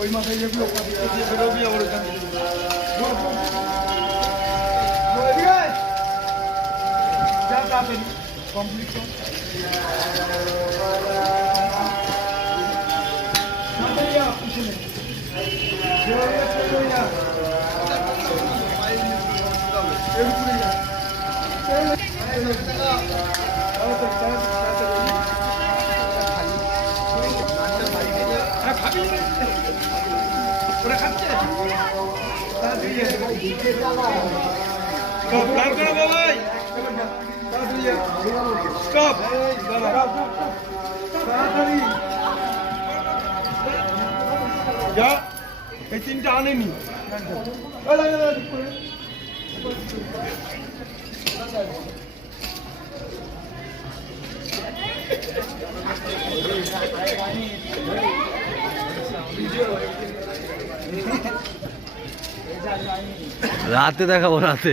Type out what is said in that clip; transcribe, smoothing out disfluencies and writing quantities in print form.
ওই মাথায় যেগুলো বেরোবি আবার ওখান থেকে যা তাড়াতাড়ি কমপ্লিট কর পিছনে ওরা খাচ্ছে যা এই তিনটা আনেনি রাতে দেখাবো রাতে।